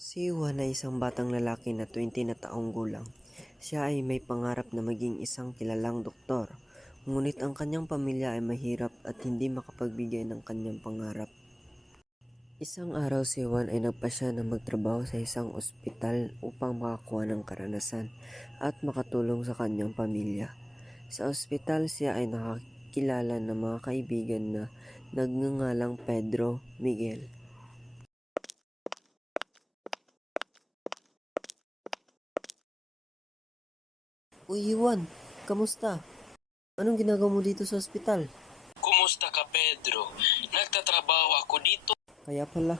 Si Juan ay isang batang lalaki na 20 na taong gulang. Siya ay may pangarap na maging isang kilalang doktor. Ngunit ang kanyang pamilya ay mahirap at hindi makapagbigay ng kanyang pangarap. Isang araw si Juan ay nagpasya na magtrabaho sa isang ospital upang makakuha ng karanasan at makatulong sa kanyang pamilya. Sa ospital siya ay nakakilala ng mga kaibigan na nagngangalang Pedro, Miguel. Uy, Juan, kamusta? Anong ginagawa mo dito sa ospital? Kumusta ka, Pedro? Nagtatrabaho ako dito. Kaya pala.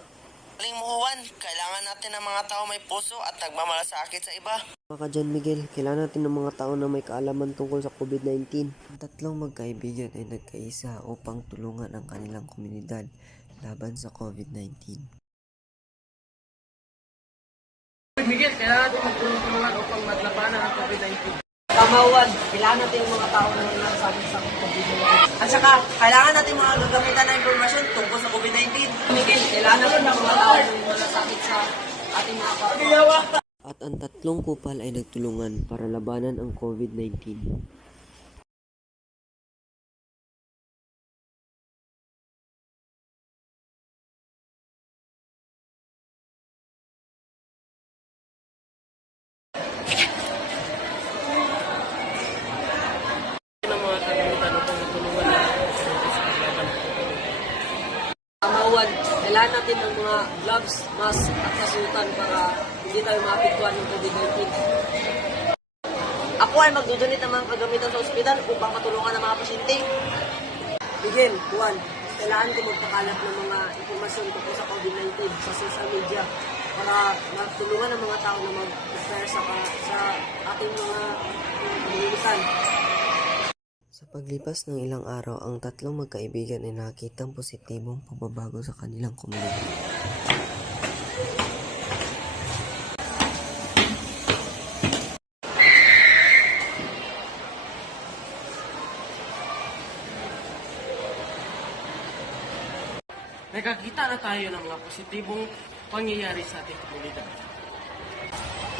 Aling mo, Juan, kailangan natin ng mga tao may puso at nagmamalasakit sa iba. Mga ka dyan, Miguel, kailangan natin ng mga tao na may kaalaman tungkol sa COVID-19. Ang tatlong magkaibigan ay nagkaisa upang tulungan ang kanilang komunidad laban sa COVID-19. Miguel, kailangan natin magtulungan upang maglabanan ang COVID-19. Tama, Juan. Kailangan natin yung mga tao na nagsasakit sa COVID-19. At saka, kailangan natin mga gagamitan na impormasyon tungkol sa COVID-19. Miguel, kailangan natin ng mga tao na nagsasakit sa ating mga kapwa. At ang tatlong kupal ay nagtulungan para labanan ang COVID-19. Ang mga kagamitan upang matulungan natin sa paglaban ng COVID-19. Tama, Juan. Kailangan natin ng mga gloves, mask, at kasutan para hindi tayo maapektuhan ng COVID-19. Ako ay magdudunit ng mga kagamitan sa ospital upang matulungan ang mga pasyente. Miguel, Juan, kailangan ko magpakalat ng mga impormasyon tungkol sa COVID-19 sa social media para matulungan ang mga tao na mag-prepare sa ating mga komunidad. Sa paglipas ng ilang araw, ang tatlong magkaibigan ay nakitang positibong pagbabago sa kanilang komunidad. Nakakita na tayo ng mga positibong pangyayari sa ating komunidad.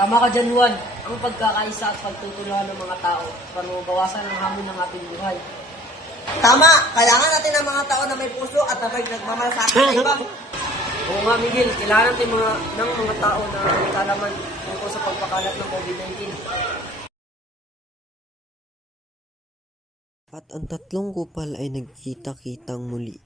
Tama ka dyan, Juan. Ang pagkakaisa at pagtutulungan ng mga tao para mabawasan ang hamon ng ating buhay. Tama! Kailangan natin ng mga tao na may puso at nagmamalasakit sa iba. Oo nga, Miguel. Kailangan natin ng mga tao na may kalaman tungkol sa pagpakalat ng COVID-19. At ang tatlong kupal ay nagkita-kitang muli.